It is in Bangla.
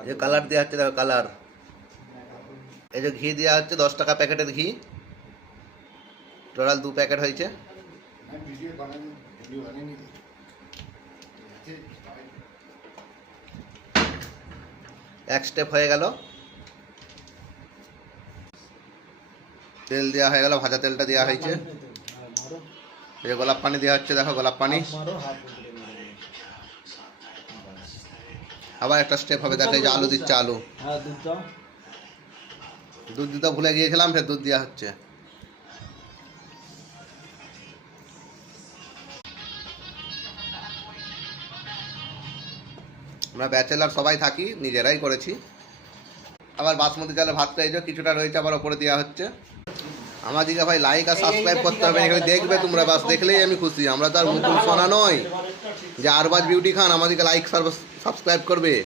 এই যে কালার দেওয়া হচ্ছে, দেখো কালার। এই যে ঘি দেওয়া হচ্ছে 10 টাকা প্যাকেটের ঘি, টোটাল 2 প্যাকেট হয়েছে। এক স্টেপ হয়ে গেল, তেল দেওয়া হয়ে গেল, ভাজা তেলটা দেওয়া হয়েছে। এই যে গোলাপ পানি দেওয়া হচ্ছে, দেখো গোলাপ পানি। আবার একটা স্টেপ হবে, দেখো এই যে আলু দিচ্ছে, আলু। দুধ দিতে ভুলে গিয়েছিলাম, ফের দুধ দেওয়া হচ্ছে। আমরা ব্যাচেলার সবাই থাকি, নিজেরাই করেছি। আবার বাসমতি চালের ভাতটা এই যে কিছুটা রয়েছে, আবার ওপরে দেওয়া হচ্ছে। আমাদেরকে ভাই লাইক আর সাবস্ক্রাইব করতে হবে, এখানে দেখবে তোমরা, বাস দেখলেই আমি খুশি। আমরা তো আর মুকুল সোনা নই যে আরবাজ বিউটি খান আমাদেরকে লাইক সাবস্ক্রাইব করবে।